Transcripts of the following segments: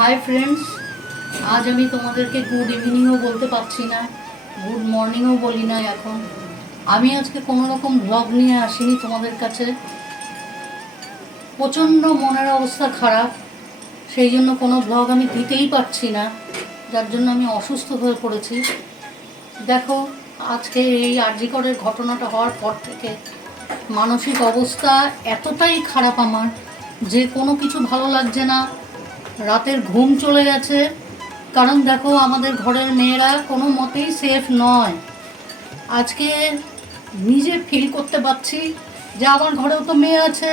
Hi friends, আজ আমি তোমাদেরকে গুড ইভিনিংও বলতে পারছি না, গুড মর্নিংও বলি না। এখন আমি আজকে কোনো রকম ব্লগ নিয়ে আসিনি তোমাদের কাছে। প্রচণ্ড মনের অবস্থা খারাপ, সেই জন্য কোনো ব্লগ আমি দিতেই পারছি না, যার জন্য আমি অসুস্থ হয়ে পড়েছি। দেখো, আজকে এই আরজিকরের ঘটনাটা হওয়ার পর থেকে মানসিক অবস্থা এতটাই খারাপ আমার যে কোনো কিছু ভালো লাগছে না। রাতের ঘুম চলে গেছে, কারণ দেখো আমাদের ঘরের মেয়েরা কোনো মতেই সেফ নয়। আজকে নিজে ফিল করতে পারছি যে আমার ঘরেও তো মেয়ে আছে,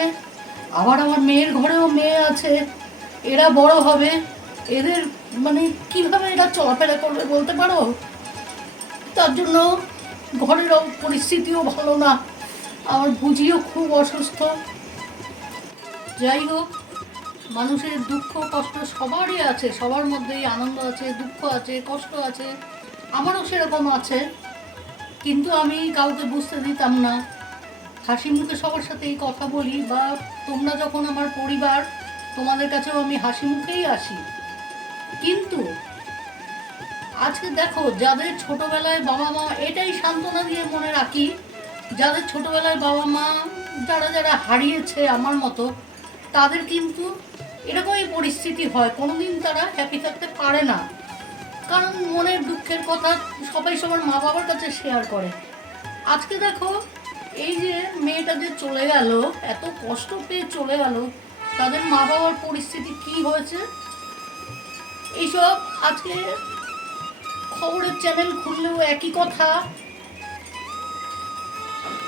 আবার আমার মেয়ের ঘরেও মেয়ে আছে, এরা বড় হবে, এদের মানে কীভাবে এরা চলাফেরা করবে বলতে পারো? তার জন্য ঘরের পরিস্থিতিও ভালো না, আমার বুঝিও খুব অসুস্থ। যাই হোক, মানুষের দুঃখ কষ্ট সবারই আছে, সবার মধ্যেই আনন্দ আছে, দুঃখ আছে, কষ্ট আছে, আমারও সেরকম আছে, কিন্তু আমি কাউকে বুঝতে দিতাম না। হাসি মুখে সবার সাথে এই কথা বলি, বা তোমরা যখন আমার পরিবার, তোমাদের কাছেও আমি হাসি মুখেই আসি। কিন্তু আজকে দেখো, যাদের ছোটবেলায় বাবা মা, এটাই সান্ত্বনা দিয়ে মনে রাখি, যাদের ছোটবেলায় বাবা মা যারা যারা হারিয়েছে আমার মতো, তাদের কিন্তু এরকমই পরিস্থিতি হয়, কোনোদিন তারা হ্যাপি থাকতে পারে না। কারণ মনের দুঃখের কথা সবাই সবার মা বাবার কাছে শেয়ার করে। আজকে দেখো, এই যে মেয়েটা যে চলে গেল, এত কষ্ট পেয়ে চলে গেল, তাদের মা বাবার পরিস্থিতি কি হয়েছে এইসব আজকে খবরের চ্যানেল খুললেও একই কথা।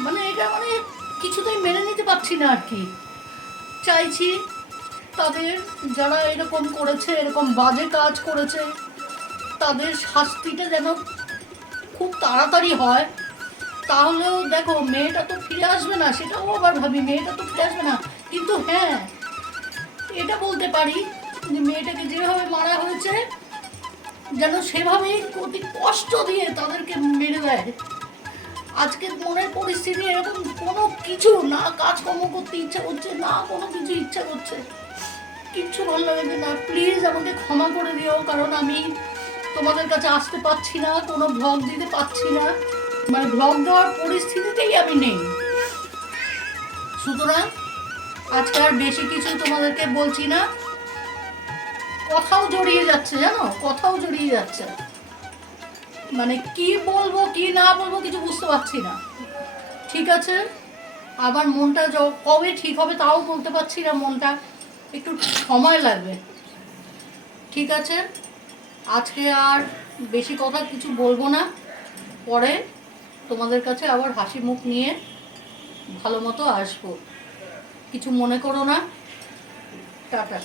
মানে এটা মানে কিছুতেই মেনে নিতে পারছি না আর কি। চাইছি তাদের, যারা এরকম করেছে, এরকম বাজে কাজ করেছে, তাদের শাস্তিটা যেন খুব তাড়াতাড়ি হয়। তাহলেও দেখো, মেয়েটা তো ফিরে আসবে না, সেটাও আবার ভাবি, মেয়েটা তো ফিরে আসবে না, কিন্তু হ্যাঁ এটা বলতে পারি যে মেয়েটাকে যেভাবে মারা হয়েছে যেন সেভাবেই অতি কষ্ট দিয়ে তাদেরকে মেরে দেয়। আজকে মনের পরিস্থিতি এরকম, কোনো কিছু না, কাজকর্ম করতে ইচ্ছা করছে না, কোনো কিছু ইচ্ছা করছে, কিচ্ছু ভালো লাগে না। প্লিজ আমাকে ক্ষমা করে দিও, কারণ আমি তোমাদের কাছে আসতে পারছি না, কোনো ব্লগ দিতে পারছি না, মানে ব্লগ দেওয়ার পরিস্থিতিতেই আমি নেই। সুতরাং আজকে আর বেশি কিছু তোমাদেরকে বলছি না। কথাও জড়িয়ে যাচ্ছে, জানো, কথাও জড়িয়ে যাচ্ছে, মানে কি বলবো কি না বলবো কিছু বুঝতে পারছি না। ঠিক আছে, আবার মনটা কবে ঠিক হবে তাও বলতে পারছি না, মনটা একটু সময় লাগবে। ঠিক আছে, আজকে আর বেশি কথা কিছু বলবো না, পরে তোমাদের কাছে আবার হাসি মুখ নিয়ে ভালো মতো আসবো, কিছু মনে করো না। টাটা।